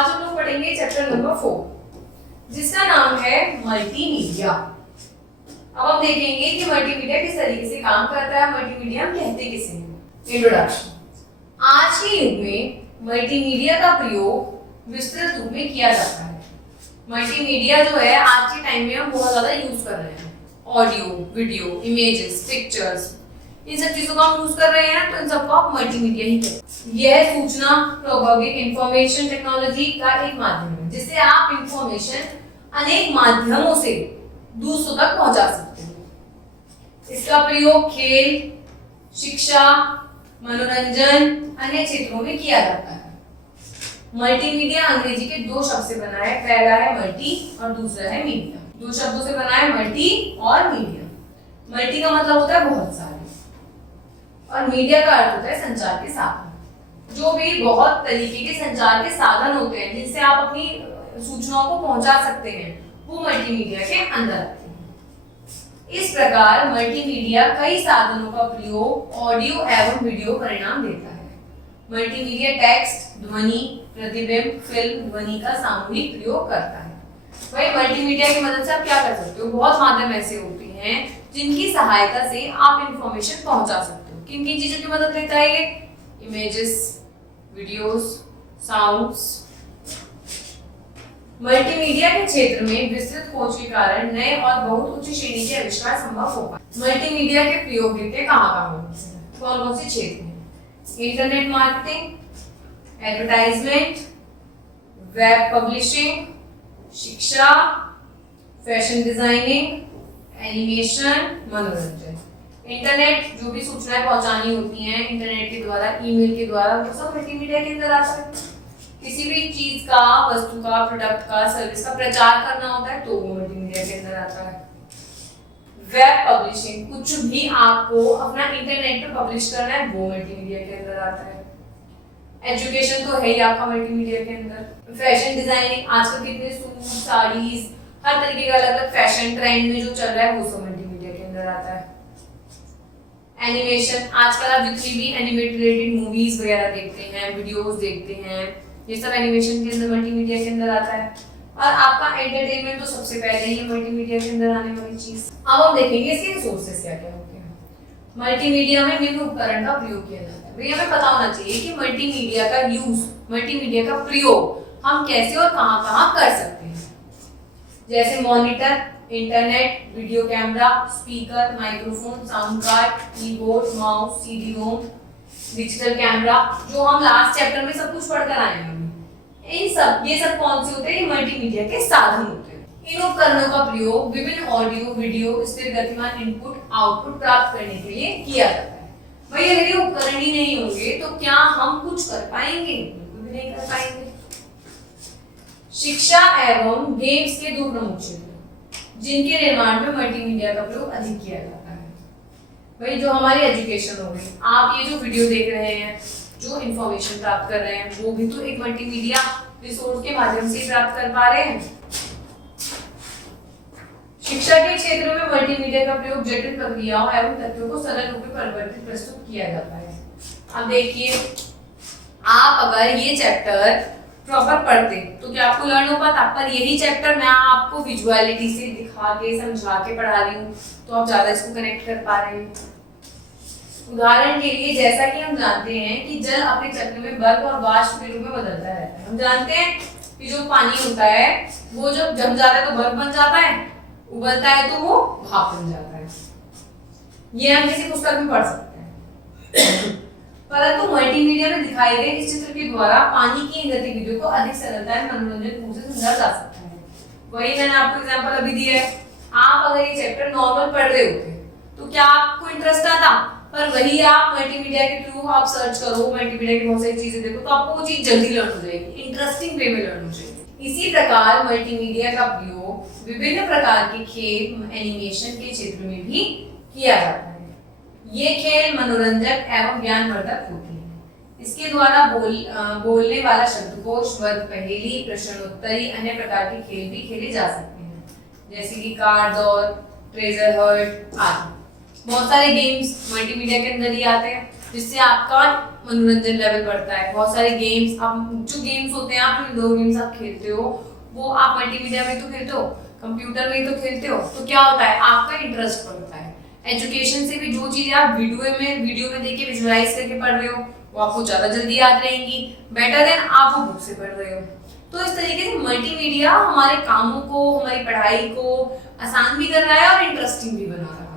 आज हम लोग पढ़ेंगे चैप्टर नंबर 4 जिसका नाम है मल्टीमीडिया। अब हम देखेंगे कि मल्टीमीडिया किस तरीके से काम करता है, मल्टीमीडिया हम कहते किसे हैं। इंट्रोडक्शन। आज के युग में मल्टीमीडिया का प्रयोग विस्तृत रूप में किया जाता है। मल्टीमीडिया जो है आज के टाइम में हम बहुत ज्यादा यूज कर रहे हैं। ऑडियो, वीडियो, इमेजेस, पिक्चर्स, इन सब चीजों का हम यूज कर रहे हैं, तो इन सबको आप मल्टीमीडिया ही कहते हैं। यह सूचना प्रौद्योगिक इंफॉर्मेशन टेक्नोलॉजी का एक माध्यम है जिससे आप इंफॉर्मेशन अनेक माध्यमों से दूसरों तक पहुंचा सकते हैं। इसका प्रयोग खेल, शिक्षा, मनोरंजन, अन्य क्षेत्रों में किया जाता है। मल्टीमीडिया अंग्रेजी के दो शब्द से बना है, पहला है मल्टी और दूसरा है मीडिया। दो शब्दों से बना है, मल्टी और मीडिया। मल्टी का मतलब होता है बहुत सारे और मीडिया का अर्थ होता है संचार के साधन। जो भी बहुत तरीके के संचार के साधन होते हैं जिनसे आप अपनी सूचनाओं को पहुंचा सकते हैं, वो मल्टीमीडिया के अंदर आते हैं। इस प्रकार मल्टीमीडिया कई साधनों का प्रयोग ऑडियो एवं वीडियो परिणाम देता है। मल्टीमीडिया टेक्स्ट, ध्वनि, प्रतिबिंब, फिल्म, ध्वनि का सामूहिक प्रयोग करता है। भाई मल्टीमीडिया की मदद से आप क्या कर सकते हो? बहुत माध्यम ऐसे होते हैं जिनकी सहायता से आप इंफॉर्मेशन पहुंचा सकते हो। किन किन चीजों की मदद लेता है ये? Images, videos, sounds. मल्टीमीडिया के क्षेत्र में विस्तृत खोज के कारण नए और बहुत उच्च श्रेणी के आविष्कार संभव हो पाए। मल्टीमीडिया के प्रयोग देखते कहाँ होते हैं, कौन कौन से क्षेत्र में? Internet marketing, advertisement, web publishing, शिक्षा, फैशन डिजाइनिंग, एनिमेशन, मनोरंजन। इंटरनेट जो भी सूचनाएं पहुंचानी होती हैं इंटरनेट के द्वारा, ईमेल के द्वारा, वो सब मल्टीमीडिया के अंदर आता है। किसी भी चीज का, वस्तु का, प्रोडक्ट का, सर्विस का प्रचार करना होता है तो वो मल्टीमीडिया के अंदर आता है। वेब पब्लिशिंग, कुछ भी आपको अपना इंटरनेट पे पब्लिश करना है वो मल्टीमीडिया के अंदर आता है। एजुकेशन तो है ही आपका मल्टीमीडिया के अंदर। फैशन डिजाइनिंग, आजकल कितने सूट, साड़ीज, हर तरीके का अलग अलग फैशन ट्रेंड में जो चल रहा है वो सब मल्टीमीडिया के अंदर आता है। एनिमेशन, आजकल आप जितनी भी एनिमेटेड मूवीज वगैरह देखते हैं, वीडियोस देखते हैं, ये सब एनिमेशन के अंदर मल्टीमीडिया के अंदर आता है। और आपका एंटरटेनमेंट तो सबसे पहले ही मल्टीमीडिया के अंदर आने वाली चीज। अब हम देखेंगे इसके रिसोर्सेज क्या क्या होते हैं। मल्टीमीडिया में निम्न उपकरण का प्रयोग किया जाता है। भैया हमें पता होना चाहिए कि मल्टीमीडिया का यूज, मल्टीमीडिया का प्रयोग हम कैसे और कहां कहां कर सकते हैं। जैसे monitor, internet, video camera, speaker, microphone, sound card, keyboard, mouse, CD ROM, digital camera, जो हम लास्ट चैप्टर में सब कुछ पढ़कर आए हैं। इन सब ये सब कौन से होते हैं? मल्टीमीडिया के साधन होते हैं। इन उपकरणों का प्रयोग विभिन्न ऑडियो, वीडियो, स्थिर गतिमान इनपुट, आउटपुट प्राप्त करने के लिए किया जाता है। भाई अगर ये उपकरण ही नहीं होंगे तो क्या हम कुछ कर पाएंगे? बिल्कुल भी नहीं कर पाएंगे। शिक्षा एवं गेम्स के दो प्रमुख क्षेत्र जिनके निर्माण में मल्टीमीडिया का प्रयोग अधिक किया जाता है। भाई जो हमारी एजुकेशन हो गई, आप ये जो वीडियो देख रहे हैं, जो इंफॉर्मेशन प्राप्त कर रहे हैं, वो भी तो एक मल्टीमीडिया रिसोर्स के माध्यम से प्राप्त कर पा रहे हैं। शिक्षा के क्षेत्र में मल्टीमीडिया का प्रयोग जटिल प्रक्रियाओं एवं तथ्यों को सरल रूप में परिवर्तित प्रस्तुत किया जाता है। अब देखिए, आप अगर ये चैप्टर प्रॉपर पढ़ते तो क्या आपको लर्न हो पाता? पर यही चैप्टर मैं आपको विजुअलिटी से दिखा के, समझा के पढ़ा रही हूँ तो आप ज्यादा इसको कनेक्ट कर पा रहे हैं। उदाहरण के लिए, जैसा कि हम जानते हैं कि जल अपने चक्र में बर्फ और वाष्प के रूप में बदलता रहता है। हम जानते हैं कि जो पानी होता है वो जब जम जाता है तो बर्फ बन जाता है, उबलता है तो वो भाप बन जाता है। ये हम किसी पुस्तक में पढ़ सकते हैं। परंतु मल्टीमीडिया में दिखाए गए इस चित्र के द्वारा पानी की गतिविधियों को अधिक सरलता और मनोरंजक रूप से समझा जा सकता है। वही मैंने आपको एग्जांपल अभी दिया है। आप अगर ये चैप्टर नॉर्मल पढ़ रहे होते तो क्या आपको इंटरेस्ट आता? पर वही आप मल्टीमीडिया के थ्रू आप सर्च करो, मल्टीमीडिया की बहुत सारी चीजें देखो, तो आपको वो चीज जल्दी लर्न हो जाएगी, इंटरेस्टिंग वे में लर्न हो जाएगी। इसी प्रकार मल्टीमीडिया का प्रयोग विभिन्न प्रकार के खेल, एनिमेशन के क्षेत्र में भी किया जाता है। ये खेल मनोरंजक एवं ज्ञानवर्धक होते हैं। इसके द्वारा बोलने वाला शब्दकोश, वर्ग पहेली, प्रश्नोत्तरी, अन्य प्रकार के खेल भी खेले जा सकते हैं, जैसे कि कार्ड दौड़, ट्रेजर हर्ट आदि। बहुत सारे गेम्स मल्टीमीडिया के अंदर ही आते हैं जिससे आपका मनोरंजन लेवल बढ़ता है, बहुत सारे गेम्स, आप जो गेम्स होते हैं, आप इंडोर गेम्स आप खेलते हो वो आप मल्टीमीडिया में तो खेलते हो, कंप्यूटर में तो खेलते हो, तो क्या होता है आपका इंटरेस्ट बढ़ता है। एजुकेशन से भी जो चीजें आप वीडियो में देख के विजुअलाइज करके पढ़ रहे हो वो आपको ज्यादा जल्दी याद रहेंगी, बेटर देन आप वो बुक से पढ़ रहे हो। तो इस तरीके से मल्टीमीडिया हमारे कामों को, हमारी पढ़ाई को आसान भी कर रहा है और इंटरेस्टिंग भी बना रहा है।